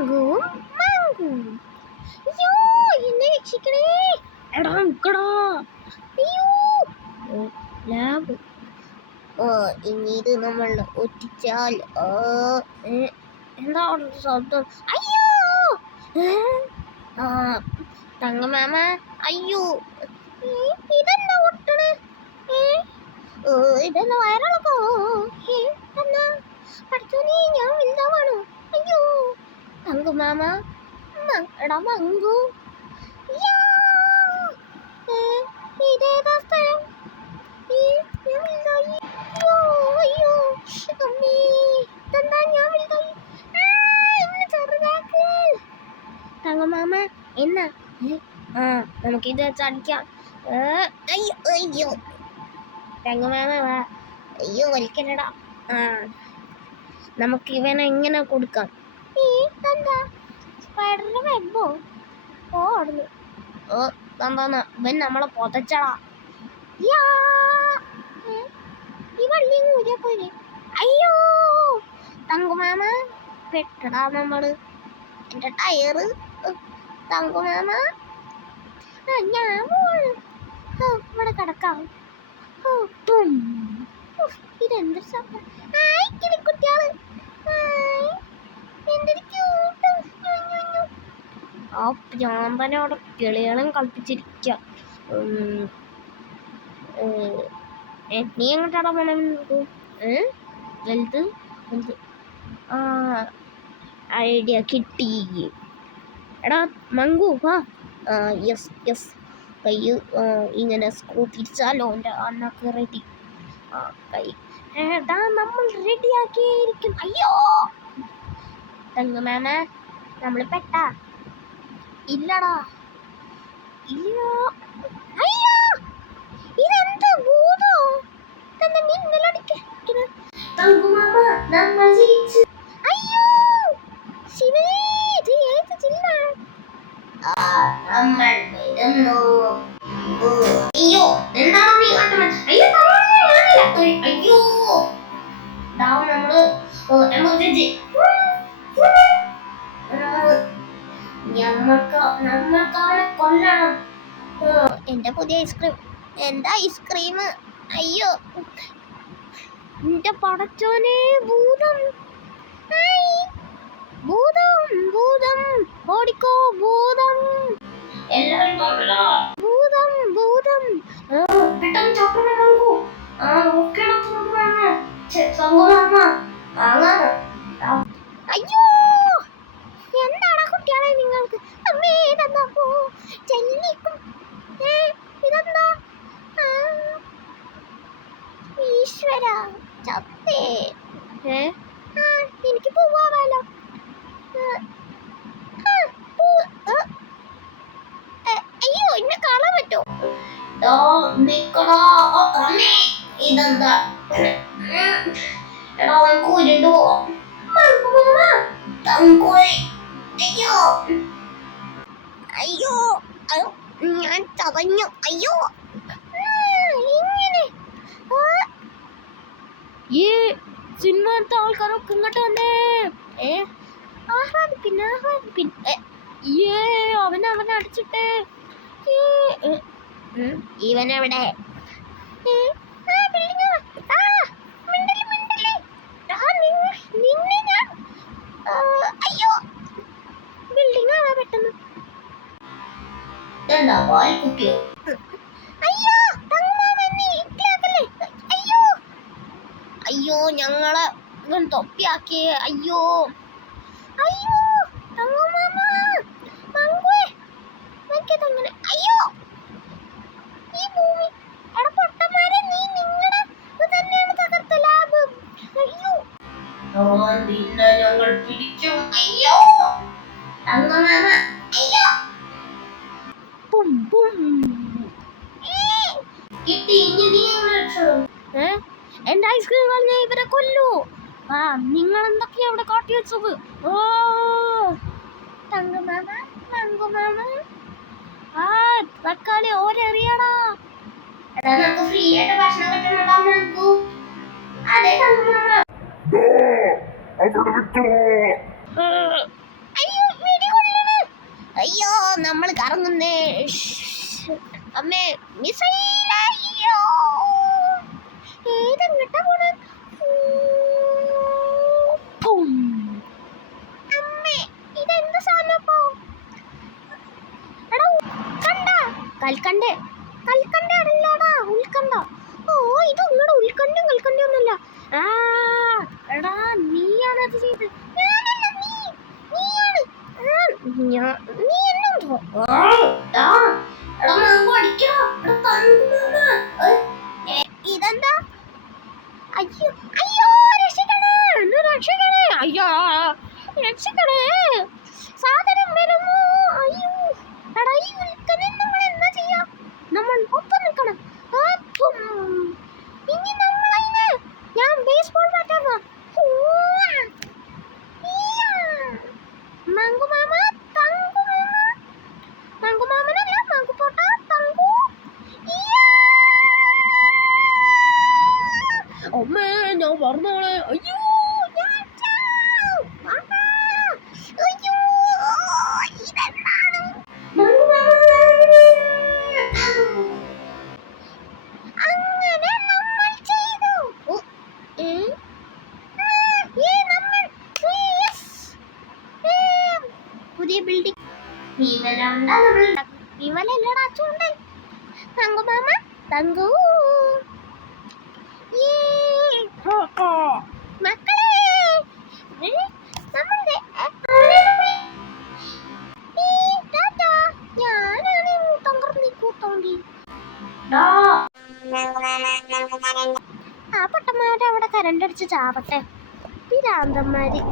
മങ്കു മങ്കു. അയ്യോ എന്നെ രക്ഷിക്കണേ. എടാ നിക്കടാ. അയ്യോ ലാബ്. ഇനി ഇത് നമ്മൾ ഒറ്റിച്ചാൽ എന്താ ശബ്ദം? അയ്യോ തങ്കമാമ. അയ്യോ ഇതെന്താ ഒട്ടണേ? ഇതെന്താ വയറിളക്കോ? എന്നാ പഠിച്ചോനീ ഞാൻ വലുതാവാണോ? അയ്യോ തങ്കമാമ. എടാ മങ്കു. ഇതേതാ സ്ഥലം? അയ്യോ അമ്മേ ഇതെന്താ ഞാൻ വലുതായി. ചെറുതാക്ക് തങ്കമാമ. എന്നാ നമുക്കിത് ചടിക്കാം. അയ്യോ അയ്യോ തങ്കമാമ വാ. അയ്യോ വലിക്കലടാ. നമുക്ക് ഇവനെ എങ്ങനെ കൊടുക്കാം? എന്താ സ്പൈഡറിന്റെ വെബോ? ഓടുന്നു. എന്താ ഇവൻ നമ്മളെ പൊതച്ചടാ. ഈ വള്ളി ഊരിയാ പോരെ. അയ്യോ തങ്കമാമ പെട്ടടാ നമ്മള്. എന്റെ ടയറ്. തങ്കമാമ ഞാൻ പോവാണ്. ഇവിടെ കിടക്കാം. ഇതെന്തൊരു ശബ്ദം? കിളിക്കുട്ടികള്. എന്തൊരു ക്യൂട്ട്. ആ പ്രാന്തനോടെ കിളികളും കളിപ്പിച്ചിരിക്ക. നീ എങ്ങോട്ടാടാ പോണേ? വലുത് വലുത്. ഐഡിയ കിട്ടി. എടാ മങ്കു വാ. Yes yes. കൈ ഇങ്ങനെ സ്ക്രൂ തിരിച്ചാലോ എൻ്റെ അണ്ണാക്ക് റെഡി. കൈ എടാ നമ്മൾ റെഡിയാക്കിയിരിക്കും. അയ്യോ തങ്കമാമ നമ്മൾ പെട്ടാ? ഇല്ലടാ ഇല്ല. അയ്യോ ഇതെന്താ ഭൂതോ? ഇതെന്താ മിന്നലടിക്കുന്നു? തങ്കമാമ നമ്മൾ ജയിച്ചു. അയ്യോ ശിവനേ ഇത് ഏത് ജില്ലാണ്? നമ്മൾ വരുന്നു. അയ്യോ എന്താണ് നീ കാട്ടുന്നത്? അയ്യോ അയ്യോ നമ്മള് എമർജൻസി. നമ്മൾക്ക് അവനെ കൊല്ലണം. എന്റെ പുതിയ ഐസ്ക്രീം. എന്താ ഐസ്ക്രീം? അയ്യോ എന്റെ പടച്ചോനെ ഭൂതം. ഭൂതം ഭൂതം ഓടിക്കോ ഭൂതം. ഭൂതം ഭൂതം പെട്ടെന്ന് ചാപ്പനെ നോക്കൂ. അയ്യോ എന്താണ് കുട്ടികളെ നിങ്ങൾക്ക്? അമ്മേ ഇതെന്താ ചെല്ലിക്കും. ഇതെന്താ? ഈശ്വര ചത്തേ. എനിക്ക് പോവാമല്ലോ. അയ്യോ എന്നെ കാണാൻ പറ്റോ? ഇതെന്താ? എടാ ഉരുണ്ടോ? അയ്യോ അയ്യോ ഞാൻ ചതഞ്ഞു. അയ്യോ ഇങ്ങനെ ഈ സിനിമത്തെ ആൾക്കാരൊക്കെ ഇങ്ങോട്ട് വന്നേ. ആഹ്ലാദിപ്പിൻ അവനെ അടിച്ചിട്ടേ. ഇവനെവിടെ? അയ്യോ ബിൽഡിംഗ് ആവാ പെട്ടെന്ന്. അയ്യോ ഞങ്ങളെ ഇവൻ തൊപ്പിയാക്കിയേ. അയ്യോ അയ്യോ അങ്ങനെ. അയ്യോ ഈ ഭൂമി പൊട്ടന്മാരെ നീ നിങ്ങളുടെ തന്നെയാണ് തകർത്ത ലാഭം. അയ്യോ ഞങ്ങൾ പിടിച്ചു. അയ്യോ അയ്യോ കിട്ടി. എന്റെ ഐസ്ക്രീം കളഞ്ഞ ഇവരെ കൊല്ലൂ. നിങ്ങൾ എന്തൊക്കെയാ അവിടെ കാട്ടി വെച്ചത്? തങ്കമാമ മങ്കുമാമ തക്കാളി ഓരെറിയടാ. നമുക്ക് ഫ്രീ ആയിട്ട് ഭക്ഷണം കിട്ടുന്നുണ്ടോ? അതെ തങ്കമാമ. അയ്യോ അയ്യോ നമ്മൾ കറങ്ങുന്നേ. അമ്മേ മിസൈലയ്യോ ഏതെങ്ങട്ടാ പോണേ? അമ്മേ ഇതെന്ത് സാധനപ്പോ? എടാ കണ്ട കൽക്കണ്ടേ അല്ലടാ ഉൽക്കണ്ട. ഓ ഇത് നിങ്ങളുടെ ഉൽക്കണ്ടയും ഒന്നുമല്ല. ആ എടാ നീയാണത് ചെയ്ത്. ഞാനല്ല നീയാണ്. നീ എന്നോ ഇതെന്താ? അയ്യോ അയ്യോ രക്ഷിക്കണേ അയ്യോ രക്ഷിക്കണേ സാധനം വരുന്നു. അയ്യോ എടാ ഈ ഉൽക്കനെ നമ്മൾ എന്താ ചെയ്യാ? നമ്മൾ ഒപ്പം നിൽക്കണം. ഇനി നമ്മൾ അതിന് ഞാൻ ബേസ്ബോൾ ബാറ്റാണ്. മങ്കുമാമ മങ്കുമാമനല്ല മങ്കുപോട്ട തങ്കു. അമ്മേ ഞാൻ പറഞ്ഞോളെ. അയ്യോ അയ്യോ ഇതെന്താണ്? അങ്ങനെ നമ്മൾ ചെയ്തു. പുതിയ ബിൽഡിംഗ് വിമലല്ലടാ ചൂണ്ടൻ. തങ്കുമാമ തങ്കു മക്കളെ നമ്മളുടെ ഞാനാണ് തങ്കർന്നി കൂത്തോണ്ടി. ആ പൊട്ടന്മാരുടെ അവിടെ കരണ്ടടിച്ച് ചാവട്ടെ പിരാന്തന്മാര്.